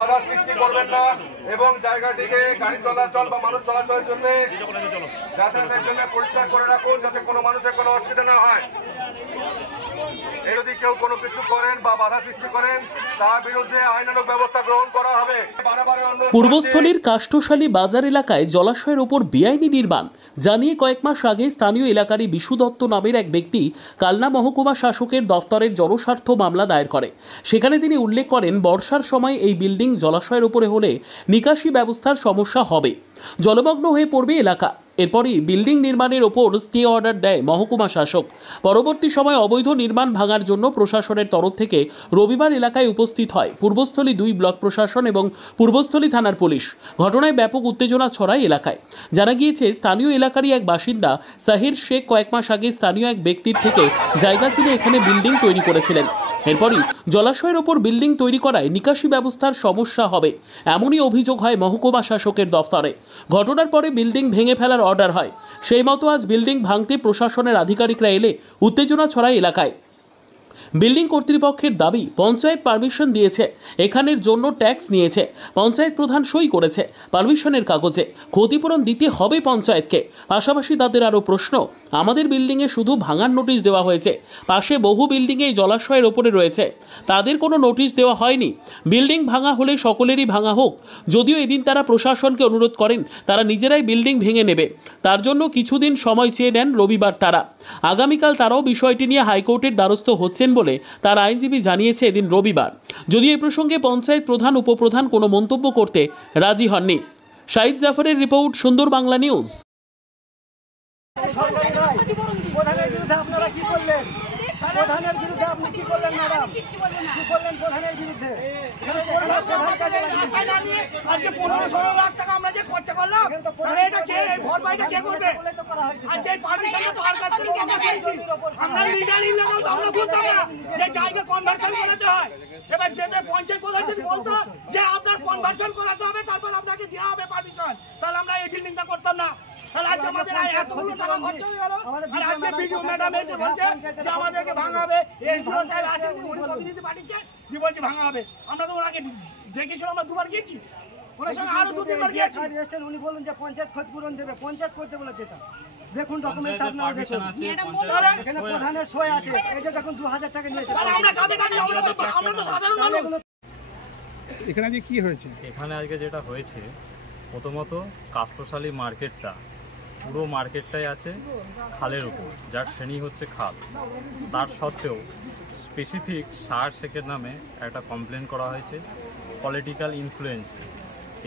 বাধা সৃষ্টি করবেন না এবং জায়গাটিকে গাড়ি চলাচল বা মানুষ চলাচলের জন্য যাতায়াতের জন্য পরিষ্কার করে রাখুন, যাতে কোনো মানুষের কোনো অসুবিধা না হয়। যদি কেউ কোনো কিছু করেন বা বাধা সৃষ্টি করেন তার বিরুদ্ধে আইনানুগ ব্যবস্থা গ্রহণ করা হবে। পূর্বস্থলীর কাষ্ঠশালী বাজার এলাকায় জলাশয়ের ওপর বেআইনি নির্মাণ জানিয়ে কয়েক মাস আগে স্থানীয় এলাকারই বিশু দত্ত নামের এক ব্যক্তি কালনা মহকুমা শাসকের দফতরের জনস্বার্থ মামলা দায়ের করে। সেখানে তিনি উল্লেখ করেন, বর্ষার সময় এই বিল্ডিং জলাশয়ের উপরে হলে নিকাশি ব্যবস্থার সমস্যা হবে, জলমগ্ন হয়ে পড়বে এলাকা। এরপরই বিল্ডিং নির্মাণের ওপর স্টে অর্ডার দেয় মহকুমা শাসক। পরবর্তী সময় অবৈধ নির্মাণ ভাঙার জন্য প্রশাসনের তরফ থেকে রবিবার এলাকায় উপস্থিত হয় পূর্বস্থলী 2 ব্লক প্রশাসন এবং পূর্বস্থলী থানার পুলিশ। ঘটনায় ব্যাপক উত্তেজনা ছড়ায় এলাকায়। জানা গিয়েছে, স্থানীয় এলাকারই এক বাসিন্দা সাহির শেখ কয়েক মাস আগে স্থানীয় এক ব্যক্তির থেকে জায়গা কিনে এখানে বিল্ডিং তৈরি করেছিলেন। এরপরই জলাশয়ের ওপর বিল্ডিং তৈরি করায় নিকাশি ব্যবস্থার সমস্যা হবে, এমনই অভিযোগ হয় মহকুমা শাসকের দফতরে। ঘটনার পরে বিল্ডিং ভেঙে ফেলার অর্ডার হয়। সেই মতো আজ বিল্ডিং ভাঙতে প্রশাসনের আধিকারিকরা এলে উত্তেজনা ছড়ায় এলাকায়। বিল্ডিং কর্তৃপক্ষের দাবি, পঞ্চায়েত পারমিশন দিয়েছে, এখানের জন্য ট্যাক্স নিয়েছে, পঞ্চায়েত প্রধান সই করেছে পারমিশনের কাগজে, ক্ষতিপূরণ দিতে হবে পঞ্চায়েতকে। পাশাপাশি তাদের আরও প্রশ্ন, আমাদের বিল্ডিংয়ে শুধু ভাঙার নোটিশ দেওয়া হয়েছে, পাশে বহু বিল্ডিংয়ে জলাশয়ের ওপরে রয়েছে, তাদের কোনো নোটিশ দেওয়া হয়নি। বিল্ডিং ভাঙা হলে সকলেরই ভাঙা হোক। যদিও এদিন তারা প্রশাসনকে অনুরোধ করেন তারা নিজেরাই বিল্ডিং ভেঙে নেবে, তার জন্য কিছুদিন সময় চেয়ে নেন রবিবার তারা। আগামীকাল তারাও বিষয়টি নিয়ে হাইকোর্টের দ্বারস্থ হচ্ছেন বলে তার আইনজীবী জানিয়েছে এদিন রবিবার। যদিও এই প্রসঙ্গে পঞ্চায়েত প্রধান উপপ্রধান কোনো মন্তব্য করতে রাজি হননি। শাহিদ জাফরের রিপোর্ট, সুন্দর বাংলা নিউজ। প্রধানের বিরুদ্ধে আপনারা কি করলেন? প্রধানের বিরুদ্ধে আপনি কি করলেন ম্যাডাম? কি করলেন প্রধানের বিরুদ্ধে? আজকে 15-16 লাখ টাকা আমরা যে খরচা করলাম, এটা কে ভরপাইটা কে করবে? আজকে পারমিশনটা তো হার কাটতে আমরা লিগালি লাগাও, আমরা বুঝতাম না যে জায়গা কনভার্সন করাতে হয়। এবার যেতে পঞ্চায়েত প্রধান যদি বলতো যে আপনার কনভার্সন করাতে হবে, তারপর আপনাকে দেওয়া হবে পারমিশন, তাহলে আমরা এই বিল্ডিংটা করতাম না। তাহলে আজকে আমাদের এতগুলো টাকা খরচা হয়ে গেল, আর আজকে বিডিও ম্যাডাম এসে বলছে যে আমাদেরকে ভাঙাবে। এসডিও সাহেব আসেননি, উনি প্রতিনিধি পাঠিয়েছে, দিয়ে বলছে ভাঙাবে। আমরা তো ওনাকে দেখেছিলাম, আমরা 2বার গিয়েছি, ওনার সঙ্গে আরো 2-3 বার গিয়েছি। উনি বললেন যে পঞ্চায়েত ক্ষতিপূরণ দেবে, পঞ্চায়েত করতে বলেছে। এটা দেখুন ডকুমেন্টস আপনারা দেখুন, এখানে প্রধানের সই আছে। এই যে দেখুন 2000 টাকা নিয়েছে। আমরা কাঁধে কাঁধে, আমরা তো সাধারণ মানুষ। এখানে যে কি হয়েছে? এখানে আজকে যেটা হয়েছে, প্রথমত কাষ্ঠশালী মার্কেটটা, পুরো মার্কেটটাই আছে খালের উপর, যার শ্রেণী হচ্ছে খাল। তার সত্ত্বেও স্পেসিফিক সার শেখের নামে একটা কমপ্লেন করা হয়েছে পলিটিক্যাল ইনফ্লুয়েন্স,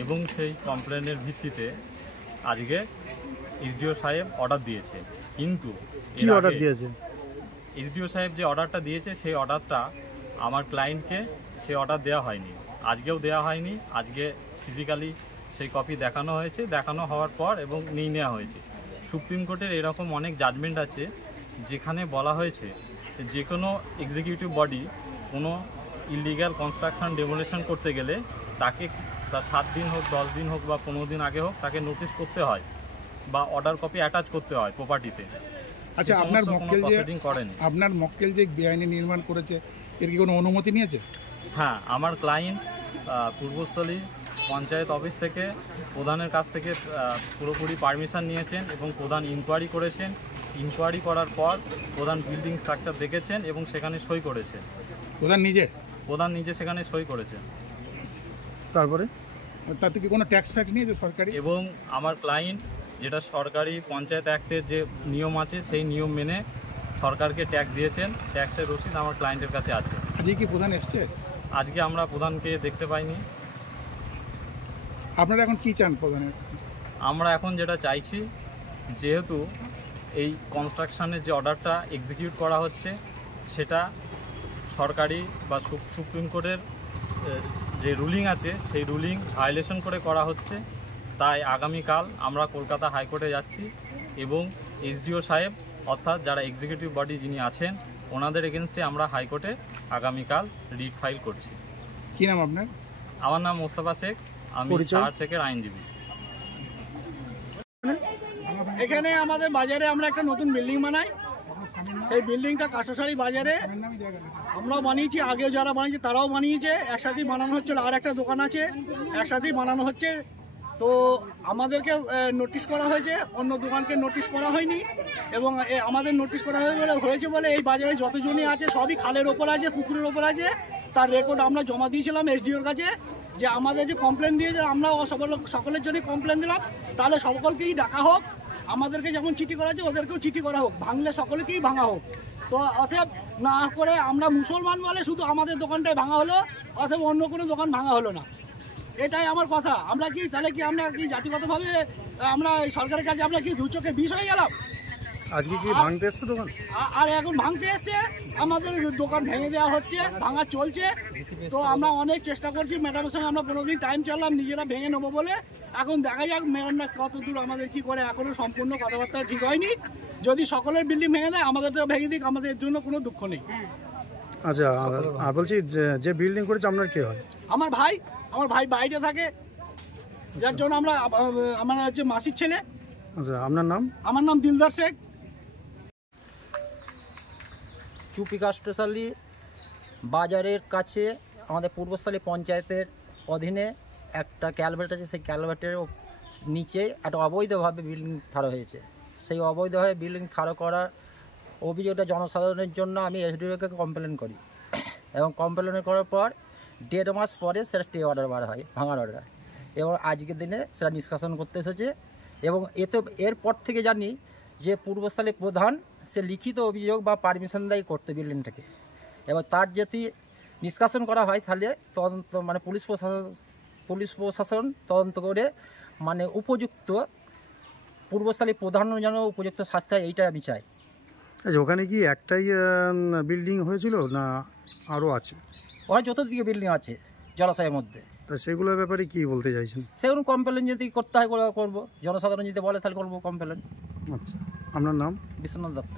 এবং সেই কমপ্লেনের ভিত্তিতে আজকে এসডিও সাহেব অর্ডার দিয়েছে। কিন্তু কি অর্ডার দিয়েছে? এসডিও সাহেব যে অর্ডারটা দিয়েছে, সেই অর্ডারটা আমার ক্লায়েন্টকে সে অর্ডার দেওয়া হয়নি, আজকেও দেওয়া হয়নি। আজকে ফিজিক্যালি সেই কপি দেখানো হয়েছে, দেখানো হওয়ার পর এবং নিয়ে নেওয়া হয়েছে। সুপ্রিম কোর্টের এরকম অনেক জাজমেন্ট আছে যেখানে বলা হয়েছে যে কোনো এক্সিকিউটিভ বডি কোনো ইলিগ্যাল কনস্ট্রাকশন ডেমোলিশন করতে গেলে তাকে তার 7 দিন হোক, 10 দিন হোক বা 15 দিন আগে হোক তাকে নোটিশ করতে হয় বা অর্ডার কপি অ্যাটাচ করতে হয় প্রপার্টিতে। আচ্ছা, আপনার মক্কেল যে বেআইনি নির্মাণ করেছে, এর কি কোনো অনুমতি নিয়েছে? হ্যাঁ, আমার ক্লায়েন্ট পূর্বস্থলী পঞ্চায়েত অফিস থেকে প্রধানের কাছ থেকে পুরোপুরি পারমিশন নিয়েছেন এবং প্রধান ইনকোয়ারি করেছেন। ইনকোয়ারি করার পর প্রধান বিল্ডিং স্ট্রাকচার দেখেছেন এবং সেখানে সই করেছেন। প্রধান নিজে সেখানে সই করেছেন। তারপরে তাতে কি কোনো ট্যাক্স ফ্যাক্স নিয়েছে সরকারি? এবং আমার ক্লায়েন্ট যেটা সরকারি পঞ্চায়েত অ্যাক্টের যে নিয়ম আছে, সেই নিয়ম মেনে সরকারকে ট্যাক্স দিয়েছেন। ট্যাক্সের রসিদ আমার ক্লায়েন্টের কাছে আছে। আজকে কি প্রধান এসছে? আজকে আমরা প্রধানকে দেখতে পাইনি। আপনারা এখন কি চান প্রধানের? আমরা এখন যেটা চাইছি, যেহেতু এই কনস্ট্রাকশনের যে অর্ডারটা এক্সিকিউট করা হচ্ছে সেটা সরকারি বা সুপ্রিম কোর্টের যে রুলিং আছে সেই রুলিং ভায়োলেশন করে করা হচ্ছে, তাই আগামীকাল আমরা কলকাতা হাইকোর্টে যাচ্ছি এবং এসডিও সাহেব অর্থাৎ যারা এক্সিকিউটিভ বডি যিনি আছেন ওনাদের এগেনস্টে আমরা হাইকোর্টে আগামীকাল রিট ফাইল করছি। কী নাম আপনার? আমার নাম মোস্তফা শেখ, আমি সার শেখের আইনজীবী। এখানে আমাদের বাজারে আমরা একটা নতুন বিল্ডিং বানাই, সেই বিল্ডিংটা কাঁচশালী বাজারে আমরাও বানিয়েছি, আগেও যারা বানিয়েছে তারাও বানিয়েছে, একসাথেই বানানো হচ্ছিল। আর একটা দোকান আছে, একসাথেই বানানো হচ্ছে। তো আমাদেরকে নোটিশ করা হয়েছে, অন্য দোকানকে নোটিশ করা হয়নি। এবং আমাদের নোটিশ করা হয়েছে বলে এই বাজারে যতজনই আছে সবই খালের ওপর আছে, পুকুরের ওপর আছে। তার রেকর্ড আমরা জমা দিয়েছিলাম এসডিওর কাছে, যে আমাদের যে কমপ্লেন দিয়েছে আমরা সকলের জন্যই কমপ্লেন দিলাম, তাহলে সকলকেই ডাকা হোক। আমাদেরকে যেমন চিঠি করা আছে ওদেরকেও চিঠি করা হোক, ভাঙলে সকলকেই ভাঙা হোক। তো অতএব না করে আমরা মুসলমান বলে শুধু আমাদের দোকানটাই ভাঙা হলো, অথবা অন্য কোনো দোকান ভাঙা হলো না। এটাই আমার কথা। আমরা কি তাহলে কি আমরা কি জাতিগতভাবে আমরা সরকারের কাছে আমরা কি দু চোখে বিষ হয়ে গেলাম? আজকে কি ভাঙতে এসছে দোকান? আর এখন ভাঙতে এসছে, আমাদের দোকান ভেঙে দেওয়া হচ্ছে, ভাঙা চলছে। তো আমরা অনেক চেষ্টা করছি, ম্যাডামের সঙ্গে আমরা 15 দিন টাইম চাইলাম নিজেরা ভেঙে নেবো বলে। এখন দেখা যাক ম্যাডামরা কত দূর আমাদের কি করে, এখনো সম্পূর্ণ কথাবার্তা ঠিক হয়নি। যদি সকলের বিল্ডিং ভেঙে দেয় আমাদেরটা ভেঙে দিক, আমাদের জন্য কোনো দুঃখ নেই। আচ্ছা, আর বলছি যে বিল্ডিং করেছে আপনার কে হয়? আমার ভাই বাইরে থাকে, যার জন্য আমার হচ্ছে মাসির ছেলে। আচ্ছা, আপনার নাম? আমার নাম দিলদার শেখ। চুপি কাষ্টশালী বাজারের কাছে আমাদের পূর্বস্থলী পঞ্চায়েতের অধীনে একটা ক্যালভার্ট আছে, সেই ক্যালভার্টের নিচে একটা অবৈধভাবে বিল্ডিং খাড়া হয়েছে। সেই অবৈধভাবে বিল্ডিং খাড়া করার অভিযোগটা জনসাধারণের জন্য আমি এসডিওকে কমপ্লেন করি, এবং কমপ্লেন করার পর 1.5 মাস পরে সেটা স্টে অর্ডার বার হয়, ভাঙার অর্ডার। এবং আজকের দিনে সেটা নিষ্কাশন করতে এসেছে। এবং এরপর থেকে জানি যে পূর্বস্থলী প্রধান সে লিখিত অভিযোগ বা পারমিশন দেয় করতে বিল্ডিংটাকে, এবার তার যদি নিষ্কাশন করা হয় তাহলে তদন্ত মানে পুলিশ প্রশাসন তদন্ত করে মানে উপযুক্ত পূর্বস্থলী প্রধান যেন উপযুক্ত শাস্তি হয়, এইটা আমি চাই। আচ্ছা, ওখানে কি একটাই বিল্ডিং হয়েছিল না আরও আছে? ওখানে চতুর্দিকে বিল্ডিং আছে জলাশয়ের মধ্যে। তা সেগুলোর ব্যাপারে কি বলতে চাইছেন? সেগুলো কমপ্লেন যদি করতে হয় করবো, জনসাধারণ যদি বলে তাহলে করবো কমপ্লেন। আচ্ছা, আপনার নাম? বিশ্বনাথ দত্ত।